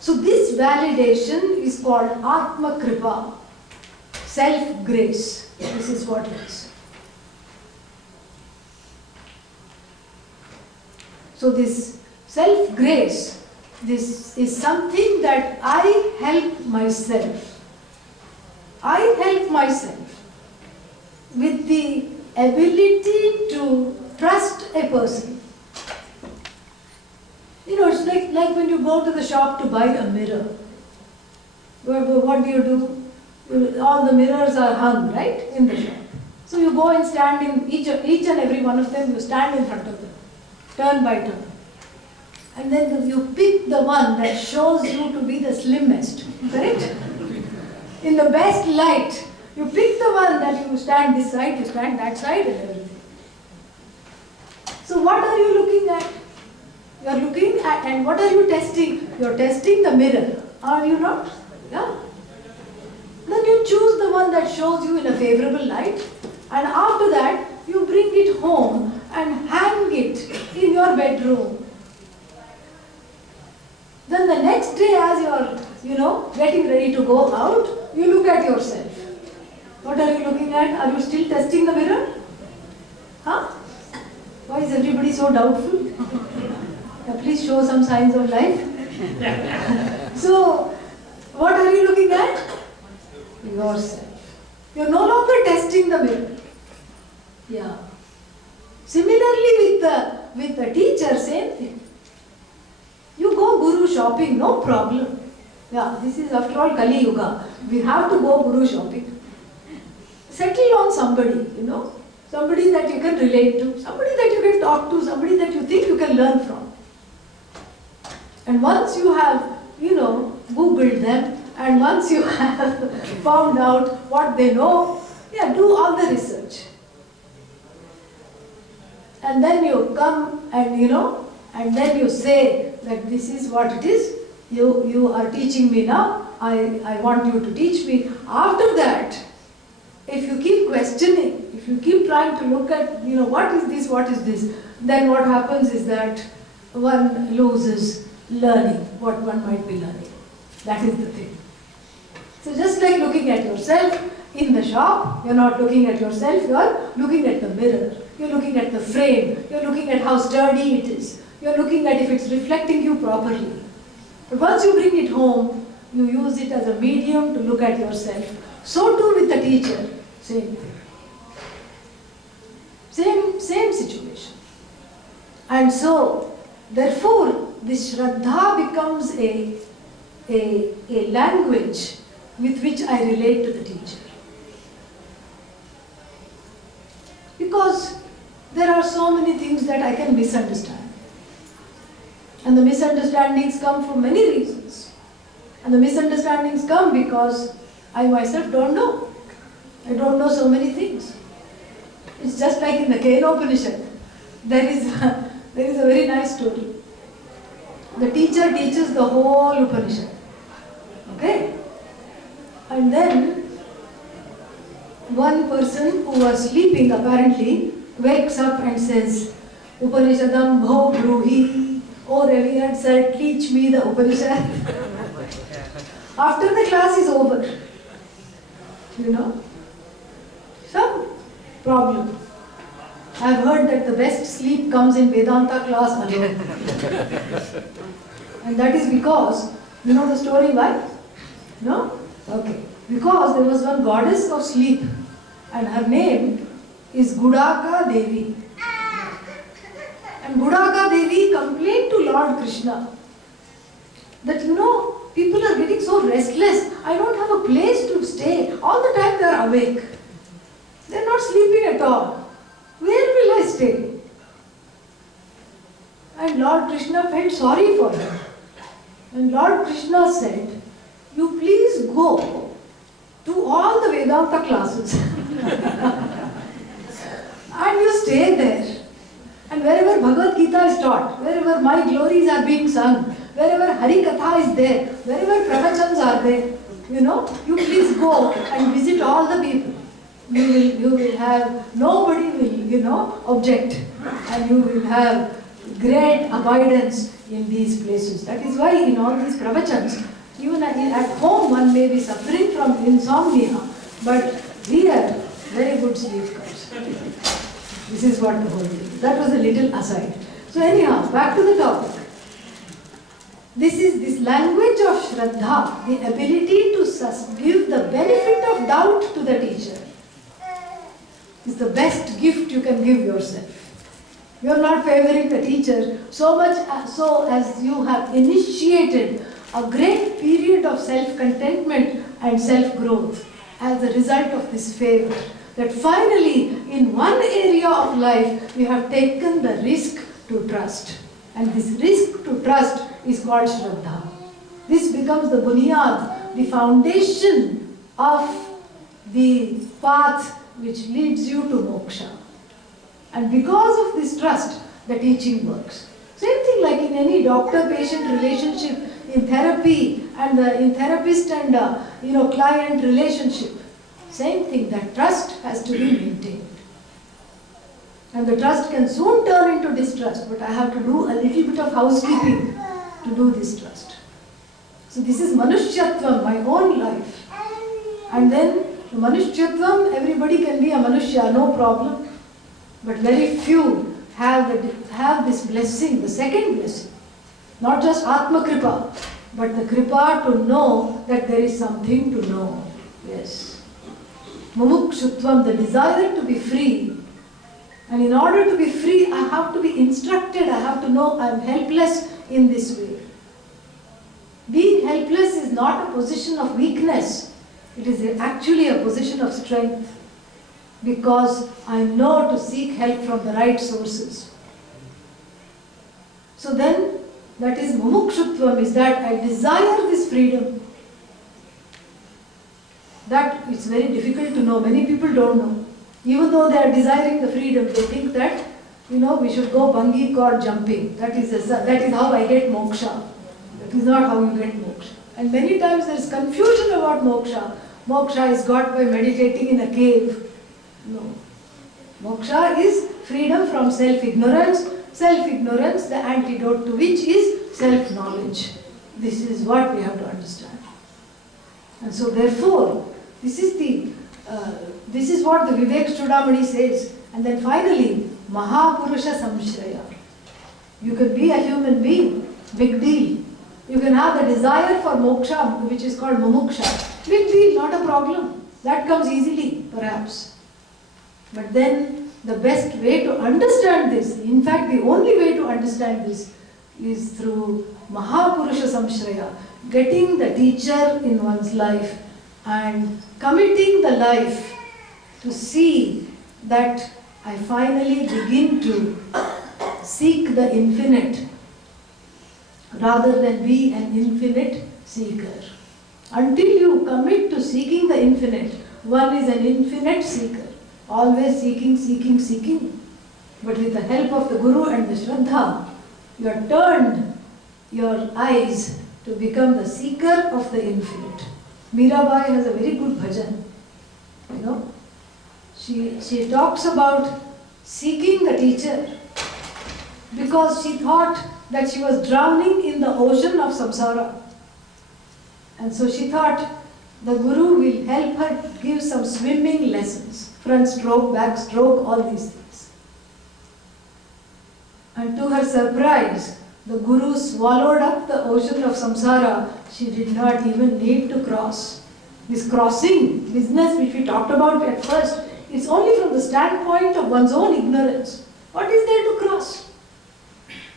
So this validation is called Atma Kripa, self-grace. This is what it is. So this self-grace, this is something that I help myself. I help myself with the ability to trust a person. You know, it's like when you go to the shop to buy a mirror. What do? All the mirrors are hung, right, in the shop. So you go and stand in each and every one of them, you stand in front of them, turn by turn. And then you pick the one that shows you to be the slimmest, correct? In the best light, you pick the one that you stand this side, you stand that side and everything. So what are you looking at? You are looking at, and what are you testing? You are testing the mirror, are you not? Yeah. Then you choose the one that shows you in a favorable light, and after that you bring it home and hang it in your bedroom. Then the next day, as you are, getting ready to go out, you look at yourself. What are you looking at? Are you still testing the mirror? Huh? Why is everybody so doubtful? Please show some signs of life. So, what are you looking at? Yourself. You are no longer testing the mirror. Yeah. Similarly with the teacher, same thing. You go guru shopping, no problem. Yeah, this is after all Kali Yuga. We have to go guru shopping. Settle on somebody, somebody that you can relate to, somebody that you can talk to, somebody that you think you can learn from. And once you have, Googled them, and once you have found out what they know, yeah, do all the research. And then you come and, and then you say that this is what it is. You are teaching me now. I want you to teach me. After that, if you keep questioning, if you keep trying to look at, what is this, then what happens is that one loses learning what one might be learning. That is the thing. So just like looking at yourself in the shop, you're not looking at yourself, you're looking at the mirror. You're looking at the frame. You're looking at how sturdy it is. You're looking at if it's reflecting you properly. But once you bring it home, you use it as a medium to look at yourself. So too with the teacher. Same thing. Same situation. And so, therefore, this Shraddha becomes a language with which I relate to the teacher. Because there are so many things that I can misunderstand. And the misunderstandings come for many reasons. And the misunderstandings come because I myself don't know. I don't know so many things. It's just like in the Kena Upanishad. There is a very nice story. The teacher teaches the whole Upanishad. Okay? And then one person who was sleeping apparently wakes up and says, Upanishadam bho bruhi. Oh, revered sir, teach me the Upanishad. After the class is over, some problem. I have heard that the best sleep comes in Vedanta class alone. And that is because, you know the story why? No? Okay. Because there was one goddess of sleep and her name is Gudaka Devi. And Gudaka Devi complained to Lord Krishna that people are getting so restless. I don't have a place to stay. All the time they are awake. They are not sleeping at all. Where will I stay? And Lord Krishna felt sorry for her. And Lord Krishna said, you please go to all the Vedanta classes. And you stay there. And wherever Bhagavad Gita is taught, wherever my glories are being sung, wherever Hari Katha is there, wherever pravachans are there, you please go and visit all the people. You will have, nobody will, object. And you will have great abidance in these places. That is why in all these pravachans, even at home one may be suffering from insomnia, but here very good sleep comes. This is what the whole thing is. That was a little aside. So anyhow, back to the topic. This is this language of Shraddha, the ability to give the benefit of doubt to the teacher, is the best gift you can give yourself. You are not favoring the teacher so much so as you have initiated a great period of self-contentment and self-growth as a result of this favor. That finally, in one area of life, you have taken the risk to trust. And this risk to trust is called Shraddha. This becomes the bunyad, the foundation of the path which leads you to moksha. And because of this trust, the teaching works. Same thing like in any doctor-patient relationship, in therapy, and in therapist and client relationship. Same thing, that trust has to be maintained. And the trust can soon turn into distrust, but I have to do a little bit of housekeeping to do this trust. So this is Manushyattvam, my own life. And then Manushyattvam, everybody can be a Manushya, no problem. But very few have this blessing, the second blessing. Not just Atma Kripa, but the Kripa to know that there is something to know. Yes. Mumukshutvam, the desire to be free. And in order to be free, I have to be instructed, I have to know I am helpless in this way. Being helpless is not a position of weakness. It is actually a position of strength. Because I know to seek help from the right sources. So then, that is mumukshutvam, is that I desire this freedom. That it's very difficult to know. Many people don't know. Even though they are desiring the freedom, they think that, we should go bungee cord jumping. That is how I get moksha. That is not how you get moksha. And many times there is confusion about moksha. Moksha is got by meditating in a cave. No. Moksha is freedom from self-ignorance. Self-ignorance, the antidote to which is self-knowledge. This is what we have to understand. And so therefore, this is what the Vivek Chudamani says. And then finally, Mahapurusha Samshraya. You can be a human being, big deal. You can have the desire for moksha, which is called mumuksha. Big deal, not a problem. That comes easily, perhaps. But then, the best way to understand this, in fact, the only way to understand this is through Mahapurusha Samshraya, getting the teacher in one's life and committing the life to see that I finally begin to seek the infinite rather than be an infinite seeker. Until you commit to seeking the infinite, one is an infinite seeker, always seeking, seeking, seeking. But with the help of the Guru and the Shraddha, you have turned your eyes to become the seeker of the infinite. Mirabai has a very good bhajan. She talks about seeking the teacher because she thought that she was drowning in the ocean of samsara. And so she thought the Guru will help her give some swimming lessons, front stroke, back stroke, all these things. And to her surprise, the Guru swallowed up the ocean of samsara. She did not even need to cross. This crossing business which we talked about at first, it's only from the standpoint of one's own ignorance. What is there to cross?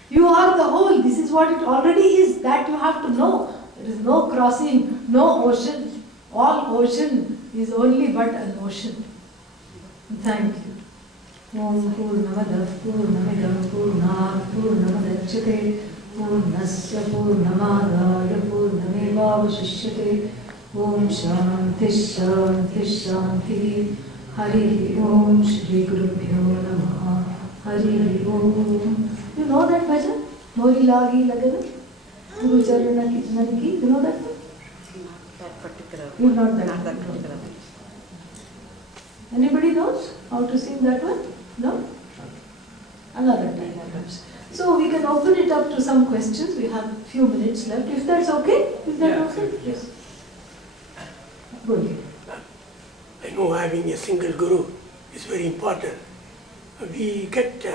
You are the whole. This is what it already is. That you have to know. There is no crossing, no ocean. All ocean is only but an ocean. Thank you. Om Purnamada Purnamidam Purnat Purnamadachyate Purnasya Purnamadaya Purnamevavashishyate Om Shanti Shanti Shanti Hari Om Shri Gurubhyo Namaha Hari Om. You know that bhajan? Mori lagi lagana? Guru Charana Kitnaniki. You know that one? That particular. You know that. Not that particular. Anybody knows how to sing that one? No? Another time perhaps. So we can open it up to some questions. We have a few minutes left. If that's okay? Is that okay? Yes. Good. I know having a single guru is very important. We get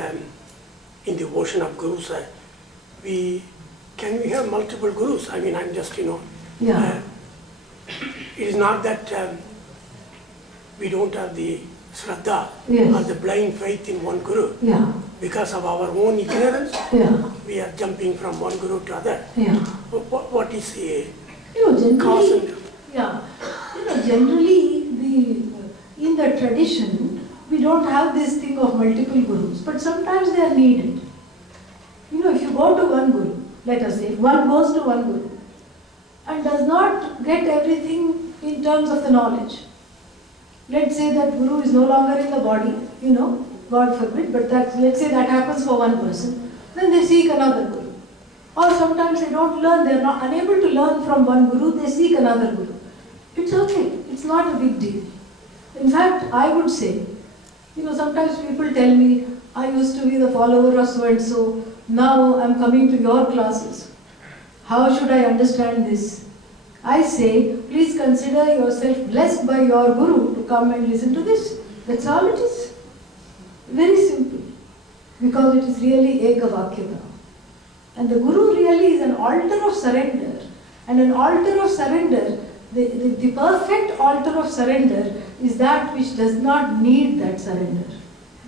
in the ocean of gurus, can we have multiple gurus? I mean, I'm just, Yeah. it is not that we don't have the Shraddha Yes. or the blind faith in one guru. Yeah. Because of our own ignorance, Yeah. we are jumping from one guru to other. Yeah. What is the Generally, cause and yeah. Generally, in the tradition, we don't have this thing of multiple gurus, but sometimes they are needed. If you go to one guru, let us say, one goes to one guru and does not get everything in terms of the knowledge. Let's say that guru is no longer in the body, God forbid, but let's say that happens for one person, then they seek another guru. Or sometimes they don't learn, they are not unable to learn from one guru, they seek another guru. It's okay, it's not a big deal. In fact, I would say, sometimes people tell me, I used to be the follower of so and so, now I'm coming to your classes. How should I understand this? I say, please consider yourself blessed by your guru to come and listen to this. That's all it is. Very simple. Because it is really Ekavakyata. And the guru really is an altar of surrender. And an altar of surrender, the perfect altar of surrender is that which does not need that surrender.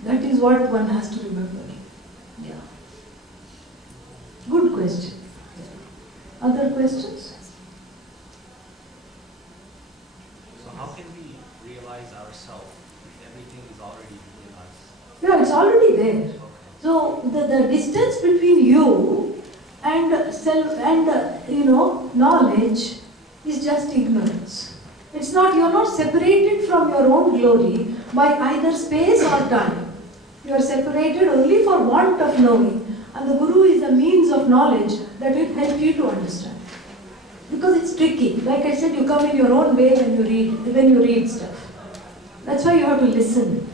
That is what one has to remember. Yeah. Good question. Other questions? So how can we realize ourselves if everything is already within us? Yeah, it's already there. Okay. So the distance between you and self and knowledge is just ignorance. It's not, you're not separated from your own glory by either space or time. You are separated only for want of knowing, and the guru is a means of knowledge that will help you to understand. Because it's tricky. Like I said, you come in your own way when you read stuff. That's why you have to listen.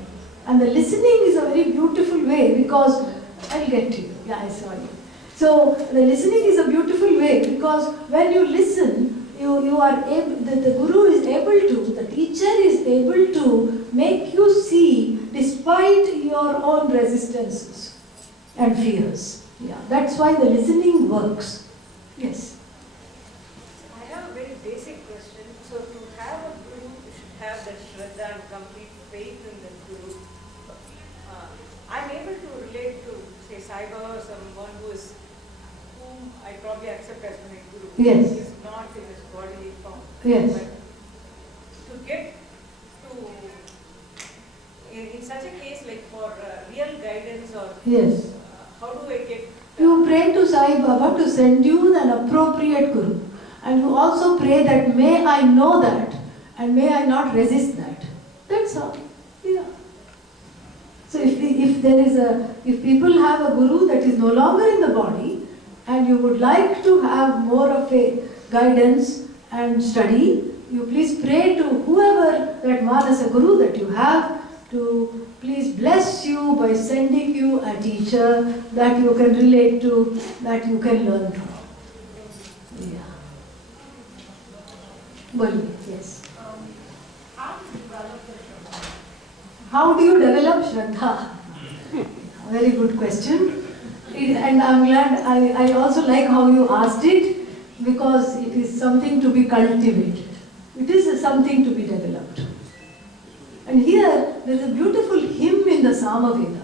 And the listening is a very beautiful way because, I'll get to you. Yeah, I saw you. So the listening is a beautiful way because when you listen, you are able, the guru is able to, the teacher is able to make you see despite your own resistances and fears. Yeah, that's why the listening works. Yes. I have a very basic question. So to have a guru, you should have that Shraddha and complete faith in the guru. I'm able to relate to, say, Sai Baba or someone whom I probably accept as my guru. Yes. He is not in his bodily form. Yes. But to get to, in such a case, like for real guidance or Yes. how do I get... You pray to Sai Baba to send you an appropriate guru. And you also pray that may I know that and may I not resist that. That's all. Yeah. So if people have a guru that is no longer in the body and you would like to have more of a guidance and study, you please pray to whoever that Manasa Guru that you have to please bless you by sending you a teacher that you can relate to, that you can learn from. Yeah. Bolu, yes. How do you develop Shraddha? Very good question. And I'm glad, I also like how you asked it because it is something to be cultivated. It is something to be developed. And here, there is a beautiful hymn in the Samaveda.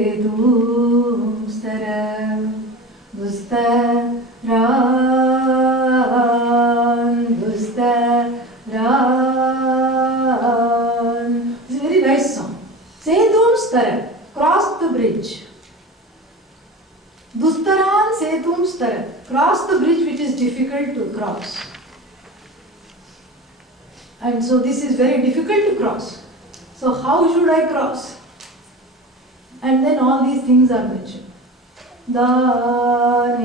Sedum stara dustaran dustaran. It's a very nice song. Sedum stara, cross the bridge. Dustaran sedum stara, cross the bridge which is difficult to cross. And so this is very difficult to cross. So how should I cross? And then all these things are mentioned. Danena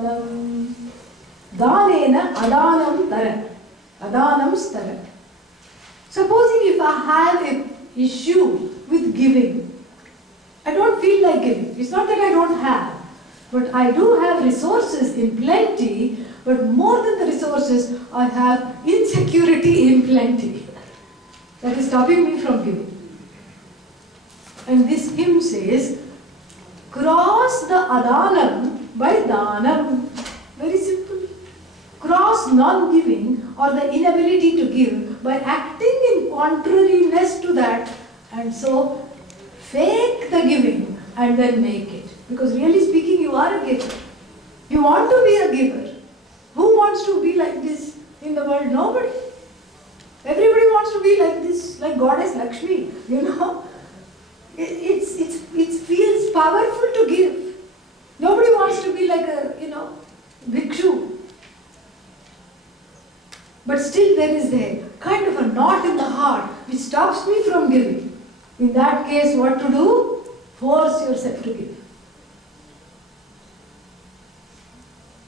danam. Danena adanam tara. Adanam stara. Supposing if I have an issue with giving, I don't feel like giving. It's not that I don't have, but I do have resources in plenty, but more than the resources, I have insecurity in plenty. That is stopping me from giving. And this hymn says, cross the adanam by danam. Very simple. Cross non-giving or the inability to give by acting in contrariness to that, and so fake the giving and then make it. Because really speaking, you are a giver. You want to be a giver. Who wants to be like this in the world? Nobody. Everybody wants to be like this, like Goddess Lakshmi, you know. It feels powerful to give. Nobody wants to be like a, bhikshu. But still there is a kind of a knot in the heart which stops me from giving. In that case, what to do? Force yourself to give.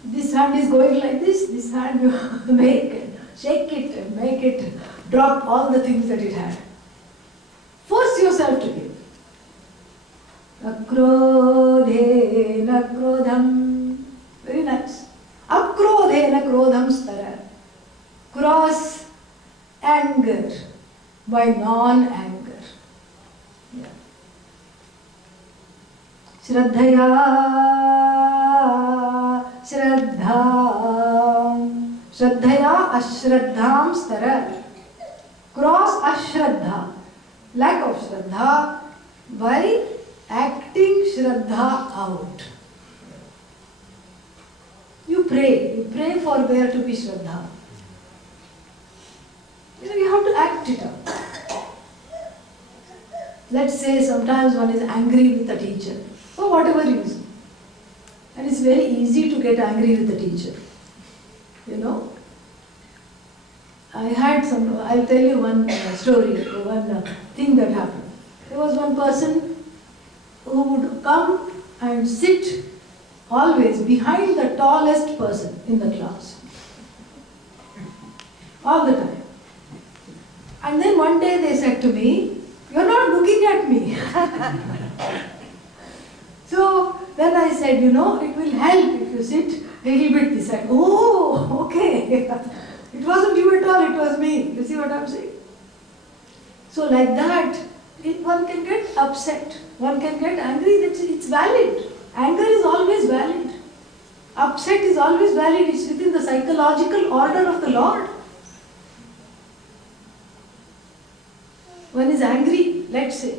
This hand is going like this hand you make it, shake it and make it drop all the things that it had. Force yourself to give. Akrodhena krodham. Very nice. Akrodhena krodham stara. Cross anger by non-anger. Yeah. Shraddhaya Shraddham. Shraddhaya ashraddham stara. Cross ashraddha, lack of shraddha, by acting shraddha out. You pray for there to be shraddha. You have to act it out. Let's say sometimes one is angry with the teacher, for whatever reason. And it's very easy to get angry with the teacher. I'll tell you one story, one thing that happened. There was one person who would come and sit always behind the tallest person in the class. All the time. And then one day they said to me, "You're not looking at me." So then I said, it will help if you sit a little bit this side. Oh, okay. It wasn't you at all, it was me. You see what I'm saying? So like that, one can get upset. One can get angry. It's valid. Anger is always valid. Upset is always valid. It's within the psychological order of the Lord. One is angry, let's say.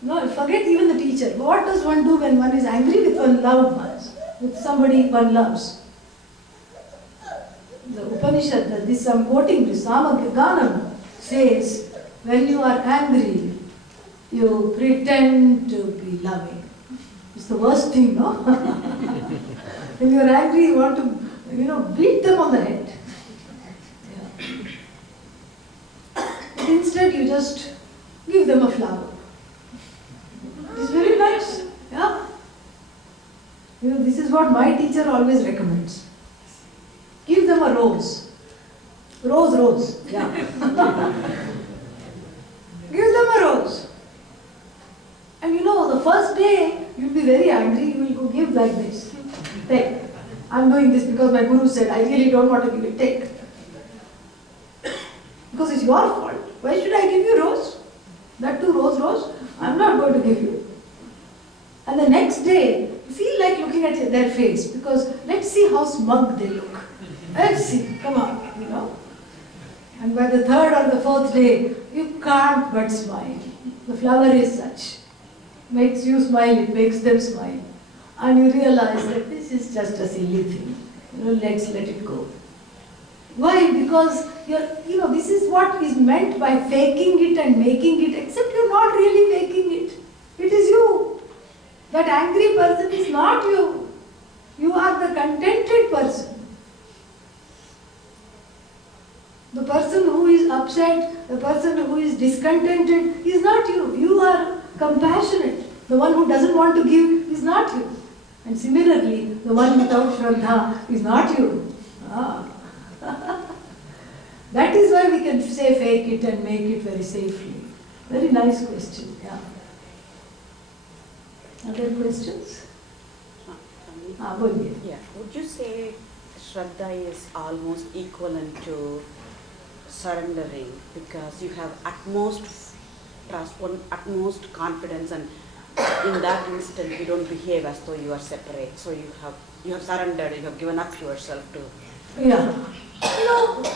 No, forget even the teacher. What does one do when one is angry with one loved ones, with somebody one loves? The Upanishad, this I'm quoting, this Samaganam says, when you are angry, you pretend to be loving. It's the worst thing, no? When you are angry, you want to, beat them on the head. Yeah. But instead, you just give them a flower. It's very nice. Yeah? This is what my teacher always recommends. Give them a rose. Rose. Yeah. Give them a rose. And the first day, you'll be very angry. You will go give like this. Take. I'm doing this because my guru said, I really don't want to give it. Take. Because it's your fault. Why should I give you rose? That too, rose. I'm not going to give you. And the next day, you feel like looking at their face because let's see how smug they look. Let's see, come on, And by the third or the fourth day, you can't but smile. The flower is such. Makes you smile, it makes them smile. And you realize that this is just a silly thing. Let's let it go. Why? Because this is what is meant by faking it and making it, except you're not really faking it. It is you. That angry person is not you. You are the contented person. The person who is upset, the person who is discontented is not you. You are compassionate. The one who doesn't want to give is not you. And similarly, the one without Shraddha is not you. That is why we can say fake it and make it very safely. Very nice question, yeah. Other questions? Bolie. Yeah. Would you say Shraddha is almost equivalent to surrendering because you have utmost trust, utmost confidence, and in that instant you don't behave as though you are separate. So you have surrendered, you have given up yourself to. Yeah.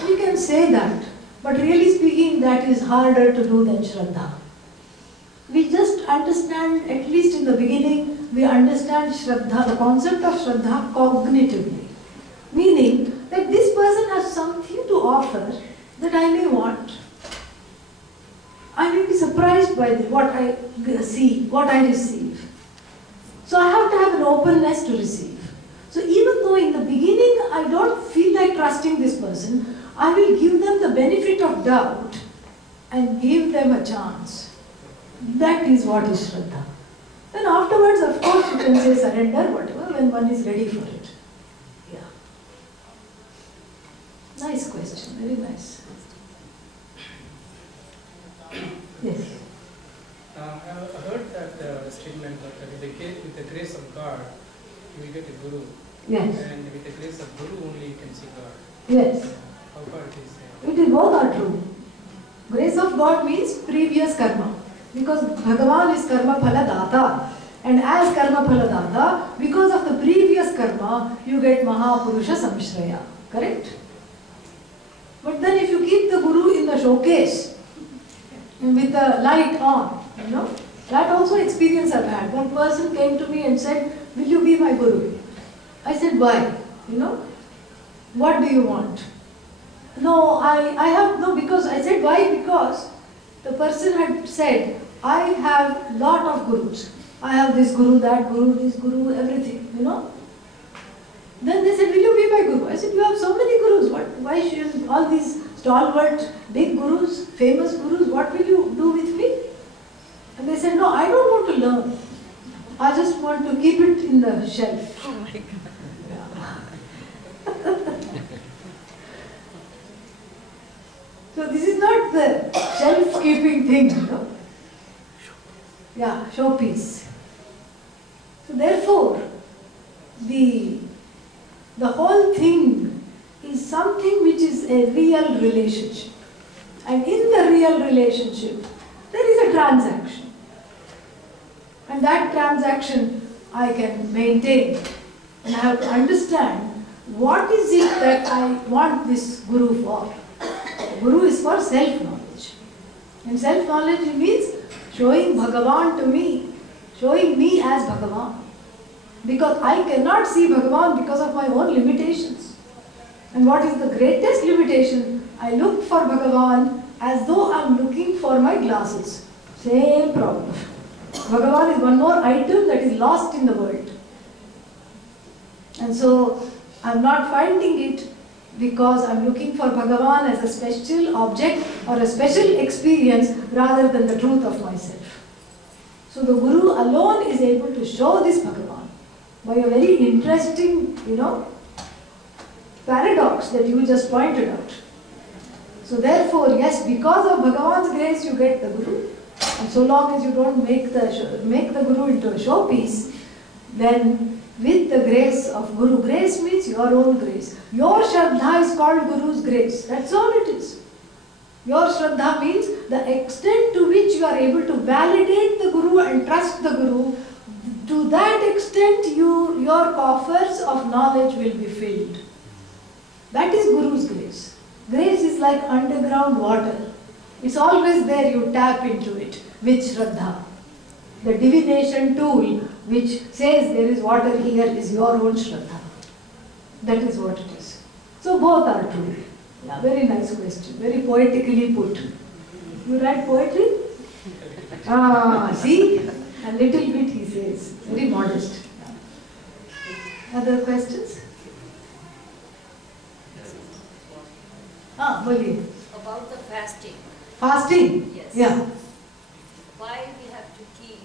We can say that, but really speaking, that is harder to do than Shraddha. We just understand, at least in the beginning, we understand Shraddha, the concept of Shraddha cognitively. Meaning that this person has something to offer that I may want. I may be surprised by what I see, what I receive. So I have to have an openness to receive. So even though in the beginning I don't feel like trusting this person, I will give them the benefit of doubt and give them a chance. That is what is Shraddha. Then afterwards, of course, you can say surrender, whatever, when one is ready for it. Yeah. Nice question, very nice. Yes. I heard that statement that with the grace of God, you will get a guru. Yes. And with the grace of guru only you can see God. Yes. How far it is? It is both are true. Grace of God means previous karma. Because Bhagavan is karma phala data. And as karma phala data, because of the previous karma, you get Mahapurusha Samshraya. Correct? But then if you keep the guru in the showcase, with the light on, that also experience I've had. One person came to me and said, will you be my guru? I said, why? What do you want? No, I have, no, because I said, why? Because the person had said, I have lot of gurus. I have this guru, that guru, this guru, everything, Then they said, will you be my guru? I said, you have so many gurus. Why should all these stalwart, big gurus, famous gurus, what will you do with me? And they said, no, I don't want to learn. I just want to keep it in the shelf. Oh my God. So this is not the shelf-keeping thing, Yeah, showpiece. So therefore, the whole thing is something which is a real relationship. And in the real relationship, there is a transaction. And that transaction I can maintain. And I have to understand what is it that I want this guru for. Guru is for self-knowledge. And self-knowledge means showing Bhagavan to me, showing me as Bhagavan. Because I cannot see Bhagavan because of my own limitations. And what is the greatest limitation? I look for Bhagavan as though I am looking for my glasses. Same problem. Bhagavan is one more item that is lost in the world. And so I am not finding it because I am looking for Bhagavan as a special object or a special experience rather than the truth of myself. So the Guru alone is able to show this Bhagavan by a very interesting, paradox that you just pointed out. So therefore, yes, because of Bhagavan's grace you get the Guru. And so long as you don't make the Guru into a showpiece, then with the grace of Guru, grace means your own grace. Your Shraddha is called Guru's grace. That's all it is. Your Shraddha means the extent to which you are able to validate the Guru and trust the Guru. To that extent, your coffers of knowledge will be filled. That is Guru's grace. Grace is like underground water. It's always there, you tap into it with Shraddha. The divination tool which says there is water here is your own Shraddha. That is what it is. So both are true. Yeah, very nice question. Very poetically put. You write poetry? See? A little bit he says. Very modest. Other questions? Bolie. About the fasting. Fasting? Yes. Yeah. Why we have to keep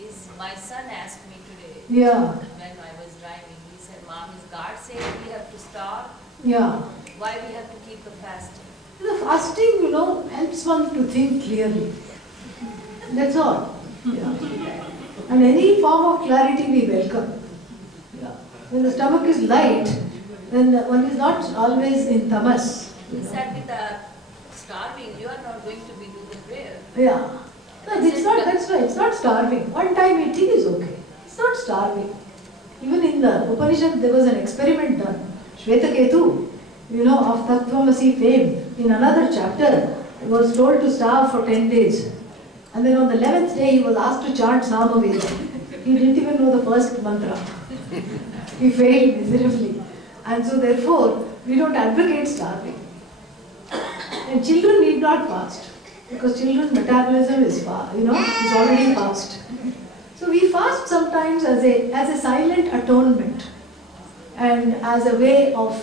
is my son asked me today. Yeah. When I was driving, he said, Mom, is God saying we have to stop? Yeah. Why we have to keep the fasting? The fasting, helps one to think clearly. That's all. Yeah. And any form of clarity we welcome. Yeah. When the stomach is light, then one is not always in tamas. He said with the starving, you are not going to be doing the prayer. Yeah. No, that's right. It's not starving. One time eating is okay. It's not starving. Even in the Upanishad, there was an experiment done. Shvetaketu, of Tattvamasi fame, in another chapter, was told to starve for 10 days. And then on the 11th day, he was asked to chant Samaveda. He didn't even know the first mantra. He failed miserably. And so therefore, we don't advocate starving. And children need not fast. Because children's metabolism is is already fast. So we fast sometimes as a silent atonement. And as a way of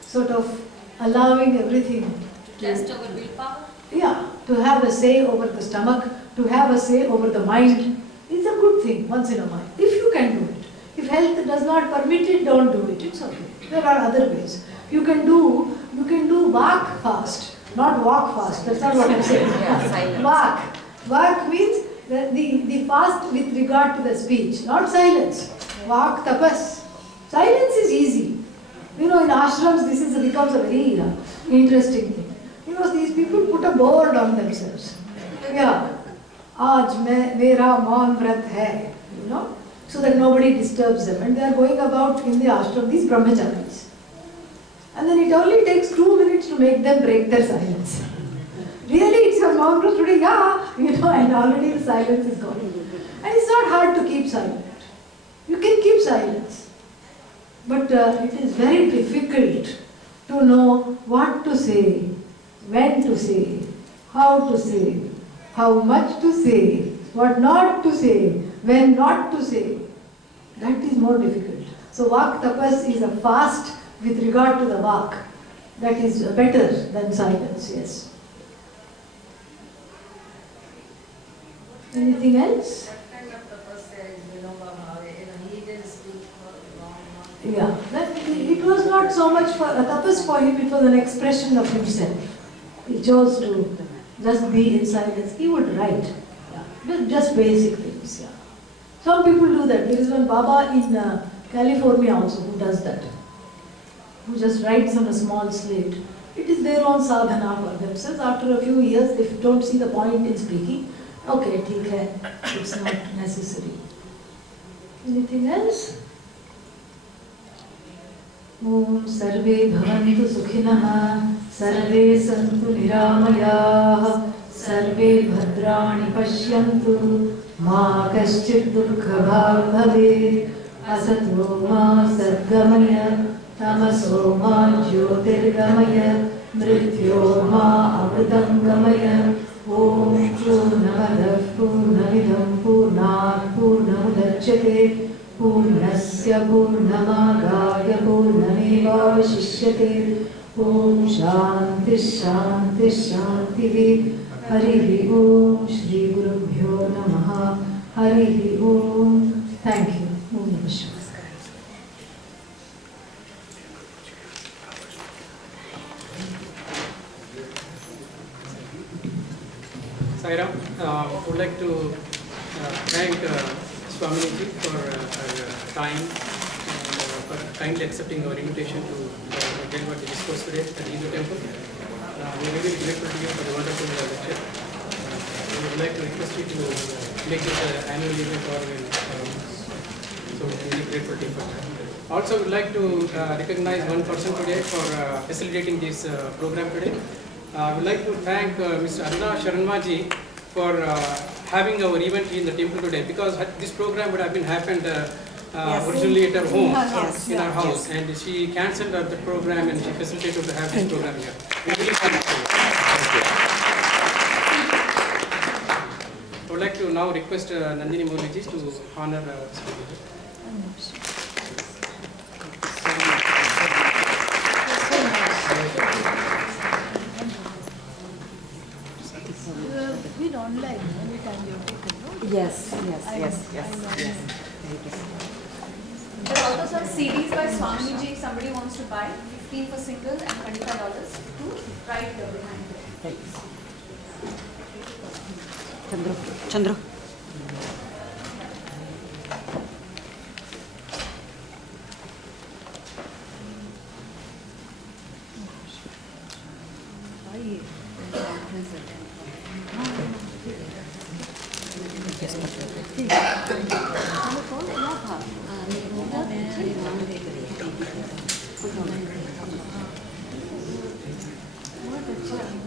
sort of allowing everything Test our willpower. yeah, to have a say over the stomach, to have a say over the mind. It's a good thing once in a while, if you can do it. If health does not permit it, don't do it. It's okay. There are other ways. You can do walk fast, not walk fast. That's not what I'm saying. Yeah, silence. Walk means the fast with regard to the speech, not silence. Walk, tapas. Silence is easy. In ashrams, this becomes a very interesting thing. These people put a board on themselves. Yeah. Aaj mera maun vrat hai. So that nobody disturbs them. And they are going about in the ashram, these brahmacharis. And then it only takes 2 minutes to make them break their silence. Really, it's your maun vrat today, yeah. And already the silence is gone. And it's not hard to keep silent. You can keep silence. But it is very difficult to know what to say, when to say, how to say, how much to say, what not to say, when not to say. That is more difficult. So Vak Tapas is a fast with regard to the Vak. That is better than silence, yes. Anything else? That kind of tapas says, he didn't speak for long. Yeah, it was not so much for a tapas for him, it was an expression of himself. He chose to just be in silence. He would write, just basic things. Yeah. Some people do that. There is one Baba in California also who does that, who just writes on a small slate. It is their own sadhana for themselves. After a few years, if you don't see the point in speaking, okay, theek hai, it's not necessary. Anything else? Om Sarve Bhavantu Sukhinah, Sarve Santu Niramayah, Sarve Bhadrani Pashyantu, Ma Kaschit Dukha Bhav Bhavet, Asato Ma Sadgamaya, Tamaso Ma Jyotirgamaya, Mrityo Ma Amritangamaya, Om Purnamadav Purnamidam Purnat Purnamudachyate, Purnasya Purnamadaya Purnamevavashishyate. Om Shanti Shanti Shanti. Harihi Om Shri Gurubhyo Namaha. Harihi Om. Thank you. Om Namah Shivaya. Sairam, would like to thank Swamini for her time and for kindly accepting our invitation to deliver the discourse today at the Hindu temple. We are really grateful to you for the wonderful lecture. We would like to request you to make this an annual event or so we are really grateful to you for that. Also, we would like to recognize one person today for facilitating this program today. I would like to thank Mr. Adelphi MD for having our event in the temple today, because this program would have been happened originally at her home, in her house, and she cancelled the program and she facilitated to have this program here. We really thank you. I would like to now request Nandini Mouliji to honor Been online every time you've taken, no? Yes. Thank you. There are also some CDs by Swamini ji if somebody wants to buy. $15 for single and $25 to write behind it. Chandru. बहुत अच्छा